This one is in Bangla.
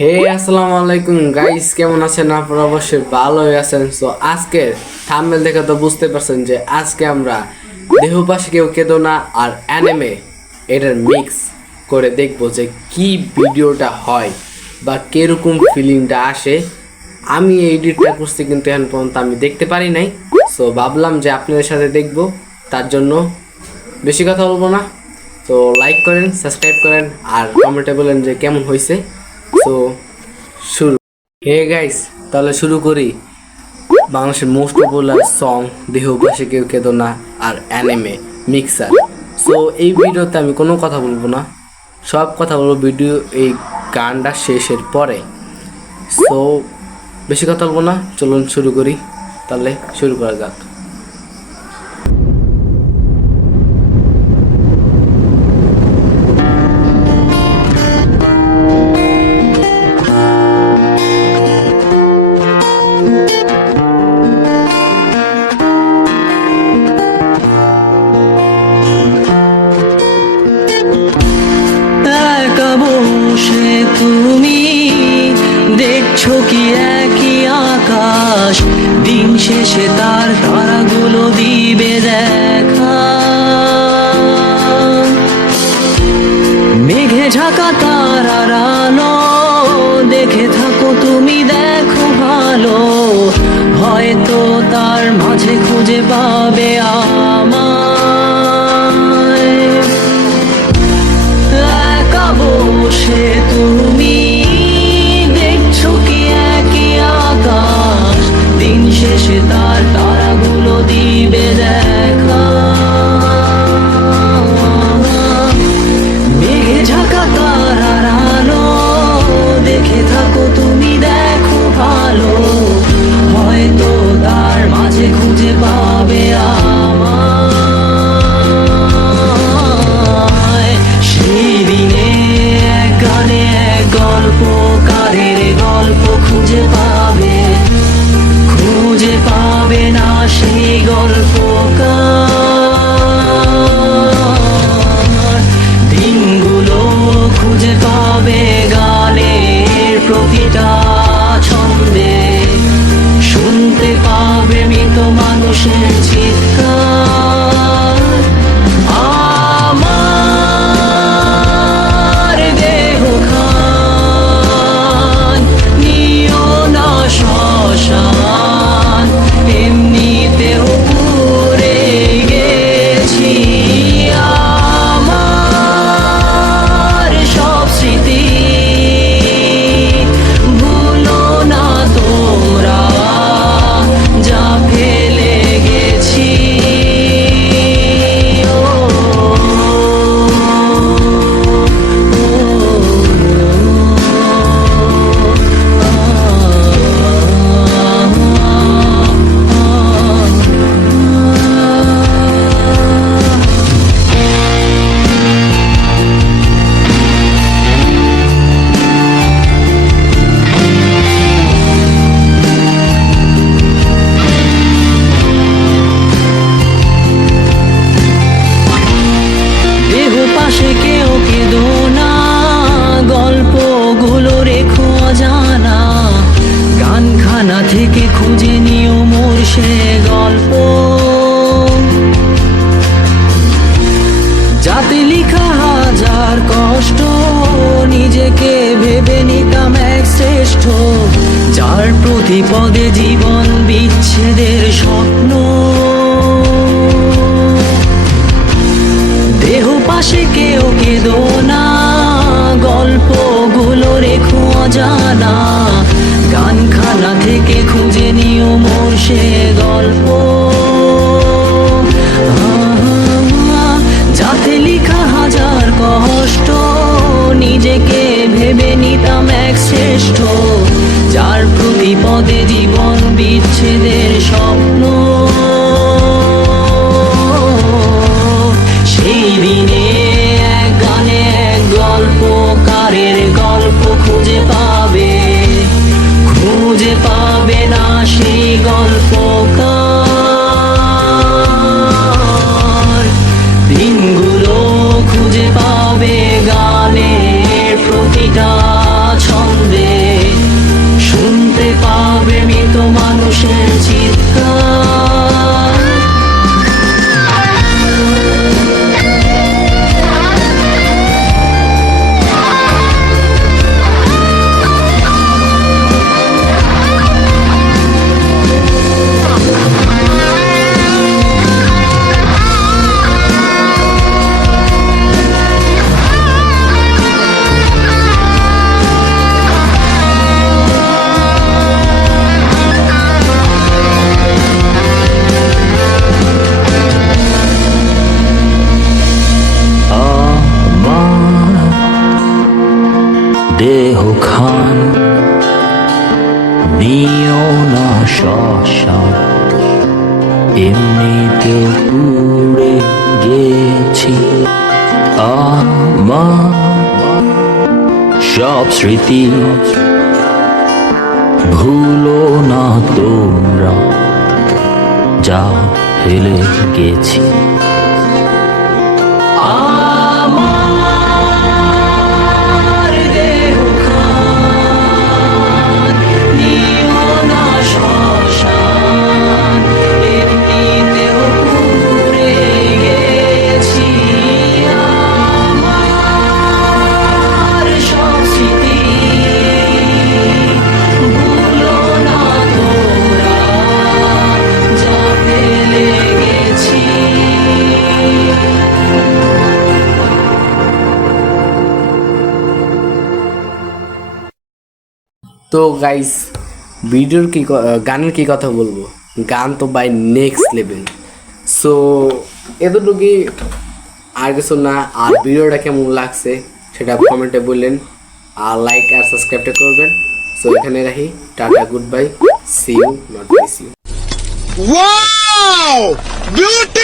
হে আসসালামু আলাইকুম গাইস, কেমন আছেন? আপনারা অবশ্যই ভালোই আছেন। সো আজকে থাম্বনেল দেখে তো বুঝতে পারছেন যে আজকে আমরা দেহ পাশে কেউ কেঁদো না আর অ্যানিমে এটার মিক্স করে দেখবো যে কি ভিডিওটা হয় বা কিরকম ফিলিংটা আসে। আমি এডিটটা করছি কিন্তু এখন পর্যন্ত আমি দেখতে পারি নাই। সো ভাবলাম যে আপনাদের সাথে দেখবো, তার জন্য বেশি কথা বলবো না। তো লাইক করেন, সাবস্ক্রাইব করেন আর কমেন্টে বলেন যে কেমন হয়েছে। তো শুরু। হে গাইস, তাহলে শুরু করি। বাংলাদেশের মোস্ট পপুলার সং দেহ পাশে কেউ কেঁদো না আর অ্যানিমে মিক্সার। সো এই ভিডিওতে আমি কোনো কথা বলবো না, সব কথা বলবো ভিডিও এই গানটা শেষের পরে। সো বেশি কথা বলবো না, চলুন শুরু করি। তাহলে শুরু করা যাক। একা বসে তুমি দেখছো কি একই আকাশ, দিন শেষে তার তারাগুলো দিবে দেখা। মেঘে ঢাকা তারার আলো দেখে থাকো তুমি, দেখো ভালো, হয়তো তার মাঝে খুঁজে পাবে আমায়। একা বসে তুমি দেখছো কি একই আকাশ, দিন শেষে তার তারাগুলো দিবে দেখা। মেঘে ঢাকা তারার আলো দেখে থাকো তুমি, দেখো ভালো, হয়তো তার মাঝে খুঁজে পাবে আমায়। সেই দিনে এক গানে এক গল্পকারের গল্প খুঁজে পাবে, খুঁজে পাবে না সেই গল্পকার। দিনগুলো খুঁজে পাবে গানের প্রতিটা ছন্দে, শুনতে পাবে মৃত মানুষের চিৎকার। আমার দেহ খান নিও না শ্মশান, এমনিতেও পুড়ে গেছি। আমার সব স্মৃতি ভুলো না তোমরা, যা ফেলে গেছি। দেহ পাশে কেউ কেঁদো না, গল্পগুলো রেখো অজানা, গানখানা থেকে খুঁজে নিও মোর সে গল্প, যাতে লিখা হাজার কষ্ট নিজেকে ভেবে নিতাম এক শ্রেষ্ঠ, যার প্রতি পদে জীবন বিচ্ছেদের স্বপ্ন। দেহ পাশে কেউ কেঁদো না, গল্পগুলো রেখো অজানা, গানখানা থেকে খুঁজে নিও মোর সে গল্প, যাতে লিখা হাজার কষ্ট নিজেকে ভেবে নিতাম এক শ্রেষ্ঠ, যার প্রতি পদে জীবন বিচ্ছেদের স্বপ্ন। সেই দিনে এক গানে এক গল্পকারের গল্প খুঁজে পাবে, খুঁজে পাবে না সেই গল্পকার। দেহ খান নিও না শ্মশান, এমনিতেও পুড়ে গেছি আমার সব স্মৃতি। ভুলো না তোমরা যা ফেলে গেছি। আমার দেহ খান নিও না শ্মশান, এমনিতেও পুড়ে গেছি আমার সব স্মৃতি। ভুলো না তোমরা যা ফেলে গেছি। তো গাইস ভিডিওর গানের কি কথা বলবো, গান তো বাই নেক্সট লেভেল। সো এতটুকুই, আর কিছু না। আর ভিডিওটা কেমন লাগছে সেটা কমেন্টে বললেন, আর লাইক আর সাবস্ক্রাইবটা করবেন। সো এখানে রাখি, tata, goodbye, see you, not miss you. Wow! Beauty!